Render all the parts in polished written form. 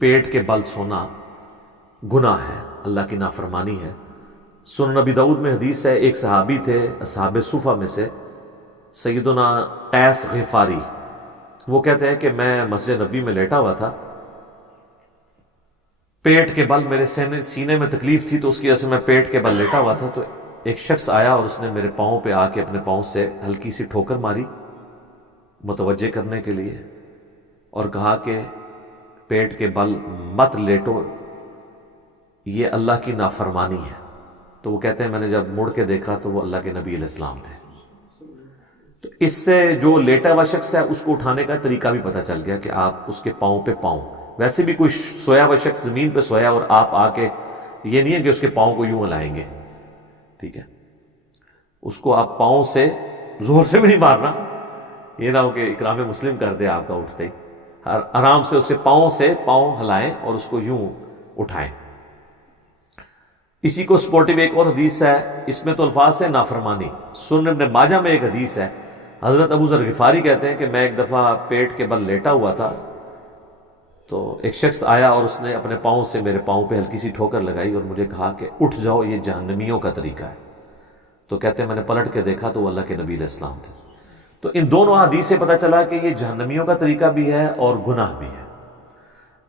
پیٹ کے بل سونا گناہ ہے، اللہ کی نافرمانی ہے۔ سنن نبی داؤد میں حدیث ہے، ایک صحابی تھے اصحاب صفہ میں سے، سیدنا قیس غفاری، وہ کہتے ہیں کہ میں مسجد نبی میں لیٹا ہوا تھا، پیٹ کے بل میرے سینے میں تکلیف تھی، تو اس کی وجہ سے میں پیٹ کے بل لیٹا ہوا تھا، تو ایک شخص آیا اور اس نے میرے پاؤں پہ آ کے اپنے پاؤں سے ہلکی سی ٹھوکر ماری متوجہ کرنے کے لیے، اور کہا کہ پیٹ کے بل مت لیٹو، یہ اللہ کی نافرمانی ہے۔ تو وہ کہتے ہیں میں نے جب مڑ کے دیکھا تو وہ اللہ کے نبی علیہ السلام تھے۔ تو اس سے جو لیٹا ہوا شخص ہے اس کو اٹھانے کا طریقہ بھی پتہ چل گیا کہ آپ اس کے پاؤں پہ پاؤں، ویسے بھی کوئی سویا ہوا شخص زمین پہ سویا اور آپ آ کے، یہ نہیں ہے کہ اس کے پاؤں کو یوں ہلائیں گے، ٹھیک ہے، اس کو آپ پاؤں سے زور سے بھی نہیں مارنا، یہ نہ ہو کہ اکرام مسلم کر دے آپ کا اٹھتے ہی، آرام سے اسے پاؤں سے پاؤں ہلائیں اور اس کو یوں اٹھائیں۔ اسی کو سپورٹیو ایک اور حدیث ہے، اس میں تو الفاظ ہے نافرمانی۔ سنن ابن ماجہ میں ایک حدیث ہے، حضرت ابو ذر غفاری کہتے ہیں کہ میں ایک دفعہ پیٹ کے بل لیٹا ہوا تھا، تو ایک شخص آیا اور اس نے اپنے پاؤں سے میرے پاؤں پہ ہلکی سی ٹھوکر لگائی اور مجھے کہا کہ اٹھ جاؤ، یہ جہنمیوں کا طریقہ ہے۔ تو کہتے ہیں میں نے پلٹ کے دیکھا تو وہ اللہ کے نبی علیہ السلام تھے۔ تو ان دونوں حدیث سے پتہ چلا کہ یہ جہنمیوں کا طریقہ بھی ہے اور گناہ بھی ہے۔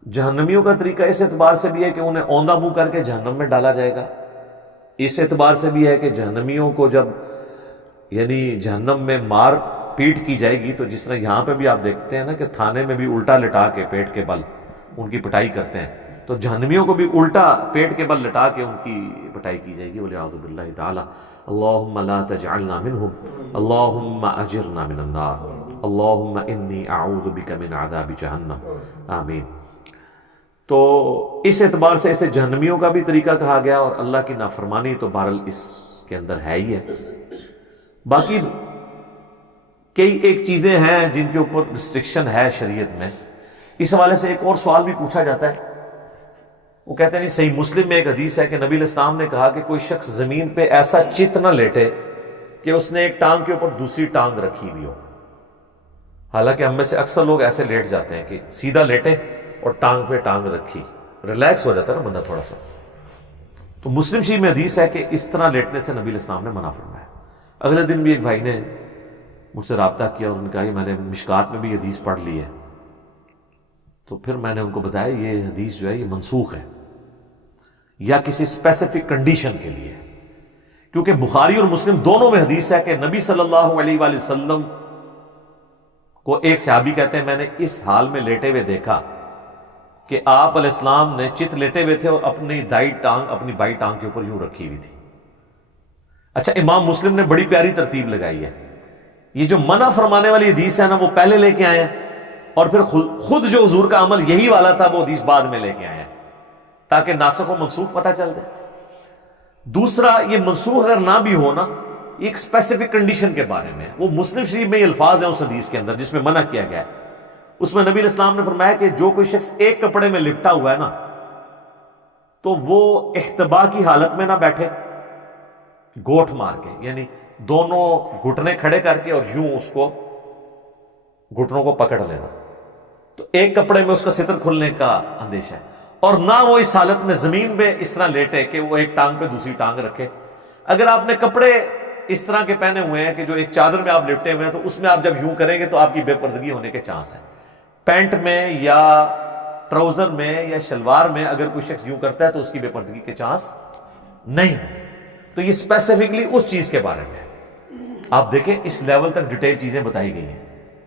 جہنمیوں کا طریقہ اس اعتبار سے بھی ہے کہ انہیں اوندا منہ کر کے جہنم میں ڈالا جائے گا، اس اعتبار سے بھی ہے کہ جہنمیوں کو جب یعنی جہنم میں مار پیٹ کی جائے گی، تو جس طرح یہاں پہ بھی آپ دیکھتے ہیں نا کہ تھانے میں بھی الٹا لٹا کے پیٹ کے بل ان کی پٹائی کرتے ہیں، تو جہنمیوں کو بھی الٹا پیٹ کے بل لٹا کے ان کی پٹائی کی جائے گی۔ والعیاذ باللہ تعالی۔ اللہم لا تجعلنا منہم، اللہم اجرنا من النار، اللہم انی اعوذ بک من عذاب جہنم، آمین۔ تو اس اعتبار سے اسے جہنمیوں کا بھی طریقہ کہا گیا، اور اللہ کی نافرمانی تو بہرحال اس کے اندر ہے ہی ہے۔ باقی کئی ایک چیزیں ہیں جن کے اوپر ریسٹرکشن ہے شریعت میں۔ اس حوالے سے ایک اور سوال بھی پوچھا جاتا ہے، وہ کہتے ہیں نہیں، صحیح مسلم میں ایک حدیث ہے کہ نبی علیہ السلام نے کہا کہ کوئی شخص زمین پہ ایسا چت نہ لیٹے کہ اس نے ایک ٹانگ کے اوپر دوسری ٹانگ رکھی ہوئی ہو۔ حالانکہ ہم میں سے اکثر لوگ ایسے لیٹ جاتے ہیں کہ سیدھا لیٹے اور ٹانگ پہ ٹانگ رکھی، ریلیکس ہو جاتا ہے نا بندہ تھوڑا سا۔ تو مسلم شریف میں حدیث ہے کہ اس طرح لیٹنے سے نبی علیہ السلام نے منع فرمایا۔ اگلے دن بھی ایک بھائی نے مجھ سے رابطہ کیا اور انہوں نے کہا کہ میں نے مشکات میں بھی یہ حدیث پڑھ لی ہے۔ تو پھر میں نے ان کو بتایا یہ حدیث جو ہے یہ منسوخ ہے، یا کسی اسپیسیفک کنڈیشن کے لیے، کیونکہ بخاری اور مسلم دونوں میں حدیث ہے کہ نبی صلی اللہ علیہ وآلہ وسلم کو ایک صحابی کہتے ہیں میں نے اس حال میں لیٹے ہوئے دیکھا کہ آپ علیہ السلام نے چت لیٹے ہوئے تھے اور اپنی دائیں ٹانگ اپنی بائیں ٹانگ کے اوپر یوں رکھی ہوئی تھی۔ اچھا، امام مسلم نے بڑی پیاری ترتیب لگائی ہے، یہ جو منع فرمانے والی حدیث ہے نا وہ پہلے لے کے آئے ہیں، اور پھر خود جو حضور کا عمل یہی والا تھا وہ حدیث بعد میں لے کے آئے ہیں، تاکہ ناسخ و منسوخ پتہ چل جائے۔ دوسرا، یہ منسوخ اگر نہ بھی ہو نا، ایک اسپیسیفک کنڈیشن کے بارے میں، وہ مسلم شریف میں یہ الفاظ ہیں اس حدیث کے اندر جس میں منع کیا گیا ہے۔ اس میں نبی علیہ السلام نے فرمایا کہ جو کوئی شخص ایک کپڑے میں لپٹا ہوا ہے نا، تو وہ احتبا کی حالت میں نہ بیٹھے گوٹھ مار کے، یعنی دونوں گھٹنے کھڑے کر کے اور یوں اس کو گھٹنوں کو پکڑ لینا، تو ایک کپڑے میں اس کا ستر کھلنے کا اندیشہ ہے، اور نہ وہ اس حالت میں زمین پہ اس طرح لیٹے کہ وہ ایک ٹانگ پہ دوسری ٹانگ رکھے۔ اگر آپ نے کپڑے اس طرح کے پہنے ہوئے ہیں کہ جو ایک چادر میں آپ لپٹے ہوئے ہیں، تو اس میں آپ جب یوں کریں گے تو آپ کی بے پردگی ہونے کے چانس ہیں۔ پینٹ میں یا ٹراؤزر میں یا شلوار میں اگر کوئی شخص یوں کرتا ہے تو اس کی بے پردگی کے چانس نہیں ہوں۔ تو یہ اسپیسیفکلی اس چیز کے بارے میں آپ دیکھیں، اس لیول تک ڈیٹیل چیزیں بتائی گئی ہیں۔